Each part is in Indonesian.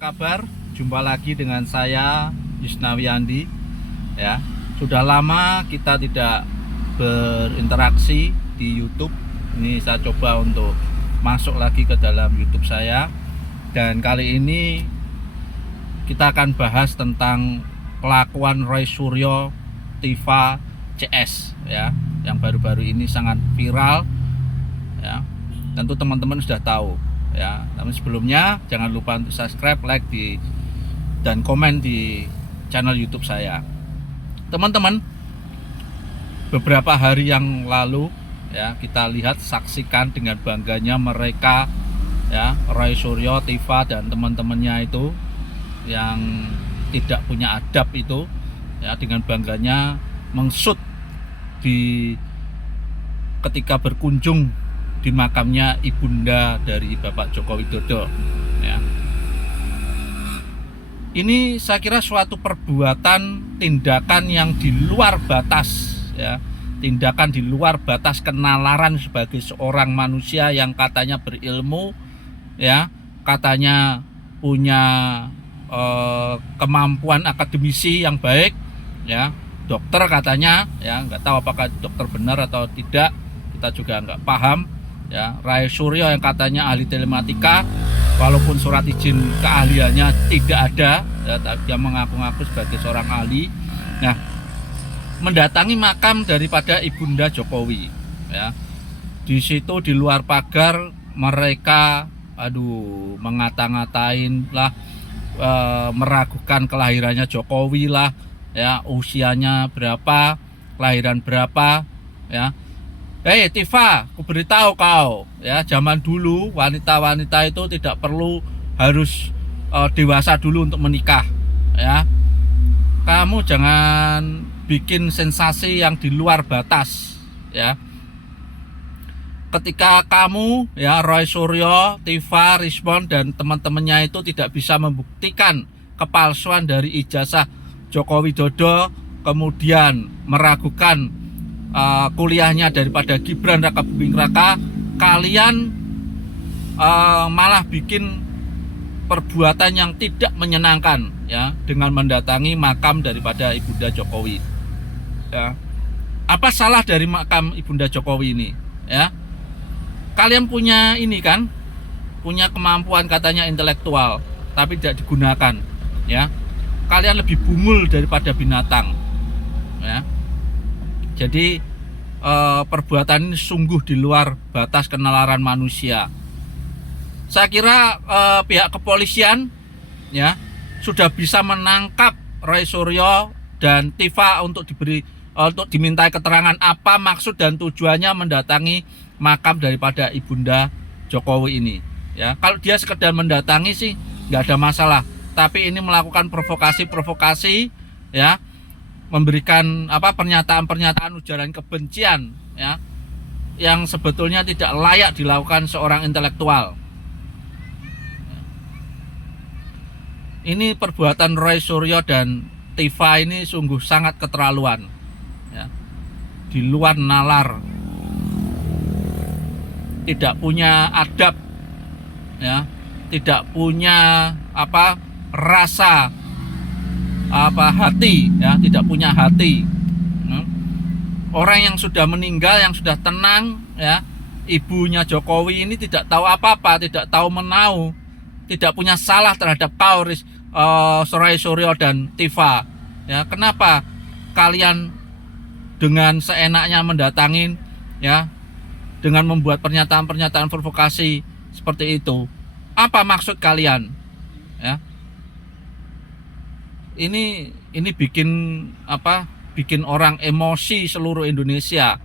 Kabar, jumpa lagi dengan saya Yusnawi Andi. Ya, sudah lama kita tidak berinteraksi di YouTube. Ini saya coba untuk masuk lagi ke dalam YouTube saya. Dan kali ini kita akan bahas tentang kelakuan Roy Suryo Tiva CS, ya, yang baru-baru ini sangat viral. Ya, tentu teman-teman sudah tahu. Ya, tapi sebelumnya jangan lupa untuk subscribe, like dan komen di channel YouTube saya. Teman-teman, beberapa hari yang lalu ya kita lihat saksikan dengan bangganya mereka, ya, Roy Suryo, Tiva dan teman-temannya itu yang tidak punya adab itu, ya, dengan bangganya mengshoot di ketika berkunjung di makamnya ibunda dari Bapak Joko Widodo, ya. Ini saya kira suatu perbuatan, tindakan yang di luar batas, ya, tindakan di luar batas kenalaran sebagai seorang manusia yang katanya berilmu, ya, katanya punya kemampuan akademisi yang baik, ya, dokter katanya, ya, nggak tahu apakah dokter benar atau tidak, kita juga nggak paham. Ya, Roy Suryo yang katanya ahli telematika, walaupun surat izin keahliannya tidak ada, ya, dia mengaku-ngaku sebagai seorang ahli. Nah, mendatangi makam daripada ibunda Jokowi, ya. Di situ di luar pagar mereka, mengata-ngatain lah, meragukan kelahirannya Jokowi lah, ya, usianya berapa, kelahiran berapa, ya. Hei Tiva, aku beritahu kau, ya, zaman dulu wanita-wanita itu tidak perlu harus dewasa dulu untuk menikah, ya. Kamu jangan bikin sensasi yang di luar batas, ya. Ketika kamu, ya, Roy Suryo, Tiva, Rismond dan teman-temannya itu tidak bisa membuktikan kepalsuan dari ijazah Joko Widodo, kemudian meragukan kuliahnya daripada Gibran Raka Buming Raka, kalian malah bikin perbuatan yang tidak menyenangkan, ya, dengan mendatangi makam daripada ibunda Jokowi, ya. Apa salah dari makam ibunda Jokowi ini, ya? Kalian punya ini kan, punya kemampuan katanya intelektual, tapi tidak digunakan, ya. Kalian lebih bungul daripada binatang, ya. Jadi perbuatan ini sungguh di luar batas kenalaran manusia. Saya kira pihak kepolisian, ya, sudah bisa menangkap Roy Suryo dan Tiva untuk dimintai keterangan apa maksud dan tujuannya mendatangi makam daripada ibunda Jokowi ini. Ya, kalau dia sekedar mendatangi sih nggak ada masalah. Tapi ini melakukan provokasi, ya, memberikan pernyataan-pernyataan ujaran kebencian, ya, yang sebetulnya tidak layak dilakukan seorang intelektual. Ini perbuatan Roy Suryo dan Tiva ini sungguh sangat keterlaluan, ya, di luar nalar, tidak punya adab, ya, tidak punya rasa hati, ya, tidak punya hati. Orang yang sudah meninggal, yang sudah tenang, ya, ibunya Jokowi ini tidak tahu apa-apa, tidak tahu menau, tidak punya salah terhadap kau, Roy Suryo dan Tiva, ya. Kenapa kalian dengan seenaknya mendatangin, ya, dengan membuat pernyataan-pernyataan provokasi seperti itu? Apa maksud kalian, ya? Ini bikin orang emosi seluruh Indonesia.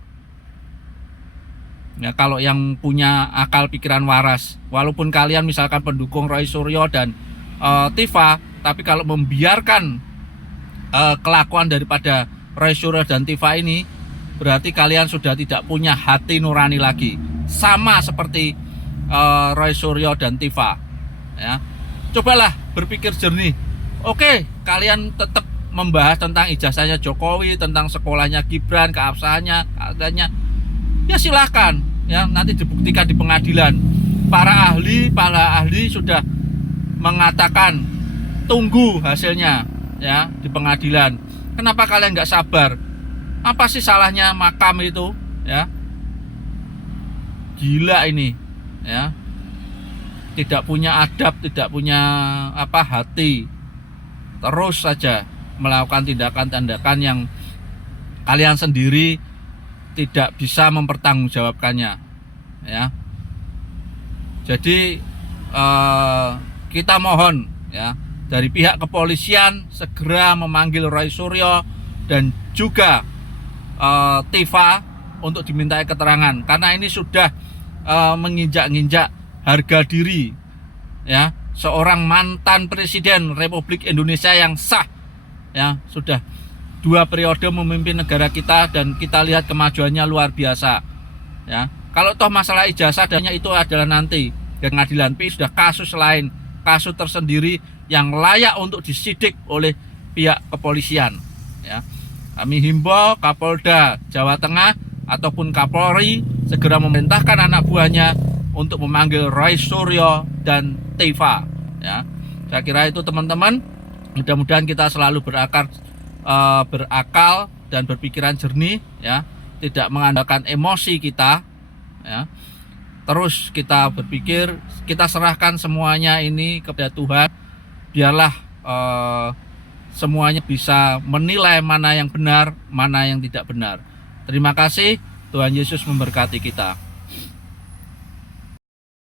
Ya, kalau yang punya akal pikiran waras, walaupun kalian misalkan pendukung Roy Suryo dan Tiva, tapi kalau membiarkan kelakuan daripada Roy Suryo dan Tiva ini, berarti kalian sudah tidak punya hati nurani lagi, sama seperti Roy Suryo dan Tiva, ya. Cobalah berpikir jernih. Oke, kalian tetap membahas tentang ijazahnya Jokowi, tentang sekolahnya Gibran, keabsahannya, keadaannya, ya silahkan, ya, nanti dibuktikan di pengadilan. Para ahli sudah mengatakan tunggu hasilnya ya di pengadilan. Kenapa kalian nggak sabar? Apa sih salahnya makam itu ya? Gila ini ya. Tidak punya adab, tidak punya hati. Terus saja melakukan tindakan-tindakan yang kalian sendiri tidak bisa mempertanggungjawabkannya ya. Jadi kita mohon ya dari pihak kepolisian segera memanggil Roy Suryo dan juga Tifa untuk dimintai keterangan, karena ini sudah menginjak-injak harga diri ya seorang mantan presiden Republik Indonesia yang sah ya, sudah 2 periode memimpin negara kita dan kita lihat kemajuannya luar biasa ya. Kalau toh masalah ijazah dan itu adalah nanti ke pengadilan, tapi sudah kasus lain, kasus tersendiri yang layak untuk disidik oleh pihak kepolisian ya. Kami himbau Kapolda Jawa Tengah ataupun Kapolri segera memerintahkan anak buahnya untuk memanggil Roy Suryo dan Tifa ya. Saya kira itu teman-teman, mudah-mudahan kita selalu berakal dan berpikiran jernih ya, tidak mengandalkan emosi kita ya. Terus kita berpikir, kita serahkan semuanya ini kepada Tuhan, biarlah semuanya bisa menilai mana yang benar, mana yang tidak benar. Terima kasih, Tuhan Yesus memberkati kita.